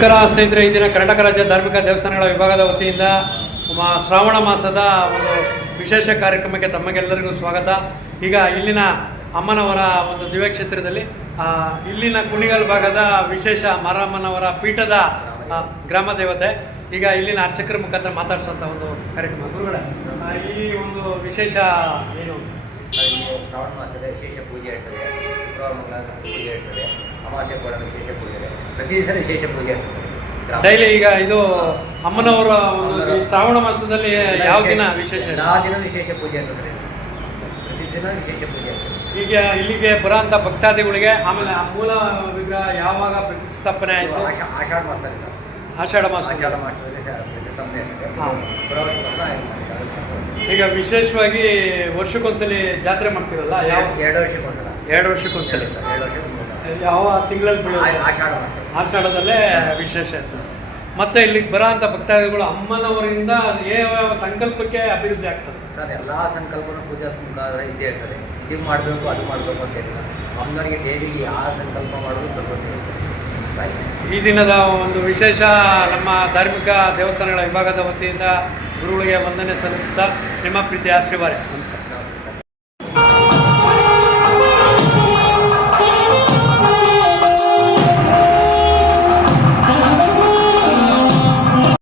ನಮಸ್ಕಾರ ಸ್ನೇಹಿತರೆ, ಈ ದಿನ ಕರ್ನಾಟಕ ರಾಜ್ಯ ಧಾರ್ಮಿಕ ದೇವಸ್ಥಾನಗಳ ವಿಭಾಗದ ವತಿಯಿಂದ ಶ್ರಾವಣ ಮಾಸದ ಒಂದು ವಿಶೇಷ ಕಾರ್ಯಕ್ರಮಕ್ಕೆ ತಮಗೆಲ್ಲರಿಗೂ ಸ್ವಾಗತ. ಈಗ ಇಲ್ಲಿನ ಅಮ್ಮನವರ ಒಂದು ದಿವ್ಯಕ್ಷೇತ್ರದಲ್ಲಿ ಇಲ್ಲಿನ ಕುಣಿಗಲ್ ಭಾಗದ ವಿಶೇಷ ಮಾರಮ್ಮನವರ ಪೀಠದ ಗ್ರಾಮ ದೇವತೆ. ಈಗ ಇಲ್ಲಿನ ಅರ್ಚಕರ ಮುಖಾಂತರ ಮಾತಾಡಿಸುವಂಥ ಒಂದು ಕಾರ್ಯಕ್ರಮ. ಗುರುಗಳೇ, ಈ ಒಂದು ವಿಶೇಷ ಏನು? ಶ್ರಾವಣ ಮಾಸದ ವಿಶೇಷ ಪೂಜೆ ಇರ್ತದೆ. ಶುಕ್ರವಾರ ಮಂಗಳವಾರ ಪೂಜೆ ಇರ್ತದೆ. ಅಮಾವಾಸ್ಯೆ ಕೂಡ ವಿಶೇಷ ಪೂಜೆ ಇದೆ. ಪ್ರತಿ ದಿವಸ ವಿಶೇಷ ಪೂಜೆ ಇರ್ತದೆ ಡೈಲಿ. ಈಗ ಇದು ಅಮ್ಮನವರ ಒಂದು ಶ್ರಾವಣ ಮಾಸದಲ್ಲಿ ಯಾವ ದಿನ ವಿಶೇಷ? ಆ ದಿನ ವಿಶೇಷ ಪೂಜೆ ಇರ್ತದೆ. ಪ್ರತಿದಿನ ವಿಶೇಷ ಪೂಜೆ ಇರ್ತದೆ. ಈಗ ಇಲ್ಲಿಗೆ ಬರೋಂಥ ಭಕ್ತಾದಿಗಳಿಗೆ ಆಮೇಲೆ ಆ ಮೂಲ ವಿಗ್ರಹ ಯಾವಾಗ ಪ್ರತಿಷ್ಠಾಪನೆ ಆಯಿತು? ಆಷಾಢ ಮಾಸದಲ್ಲಿ ಸರ್. ಆಷಾಢ ಮಾಸದಲ್ಲಿ ಪ್ರತಿಷ್ಠಾಪನೆ ಇರ್ತದೆ. ಈಗ ವಿಶೇಷವಾಗಿ ವರ್ಷಕ್ಕೊಂದ್ಸಲಿ ಜಾತ್ರೆ ಮಾಡ್ತೀರಲ್ಲ? ಯಾವ? 2 ವರ್ಷಕ್ಕೊಂದ್ಸಲ. 2 ವರ್ಷಕ್ಕೊಂದ್ಸಲಿ. 2 ವರ್ಷಕ್ಕೊಂದ್ಸಲ. ಯಾವ ತಿಂಗಳಲ್ಲಿ ಬೀಳೋದು? ಆಷಾಢ ಮಾಸ. ಆಷಾಢದಲ್ಲೇ ವಿಶೇಷ ಇರ್ತದೆ. ಮತ್ತು ಇಲ್ಲಿಗೆ ಬರೋಂಥ ಭಕ್ತಾದಿಗಳು ಅಮ್ಮನವರಿಂದ ಯಾವ ಸಂಕಲ್ಪಕ್ಕೆ ಅಭಿವೃದ್ಧಿ ಆಗ್ತದೆ ಸರ್? ಎಲ್ಲ ಸಂಕಲ್ಪನೂ ಪೂಜೆ ಮುಖಾಂತರ ಇದ್ದೇ ಇರ್ತದೆ. ಇದು ಮಾಡಬೇಕು ಅದು ಮಾಡಬೇಕು ಅಂತೇನಿಲ್ಲ. ಅಮ್ಮನವರಿಗೆ ಡೈಲಿಗೆ ಯಾವ ಸಂಕಲ್ಪ ಮಾಡೋದು ಸ್ವಲ್ಪ ಈ ದಿನದ ಒಂದು ವಿಶೇಷ ನಮ್ಮ ಧಾರ್ಮಿಕ ದೇವಸ್ಥಾನಗಳ ವಿಭಾಗದ ವತಿಯಿಂದ ಗುರುಗಳಿಗೆ ವಂದನೆ ಸಲ್ಲಿಸ್ತಾ ನಿಮ್ಮ ಪ್ರೀತಿ ಆಶೀರ್ವಾದ. ನಮಸ್ಕಾರ.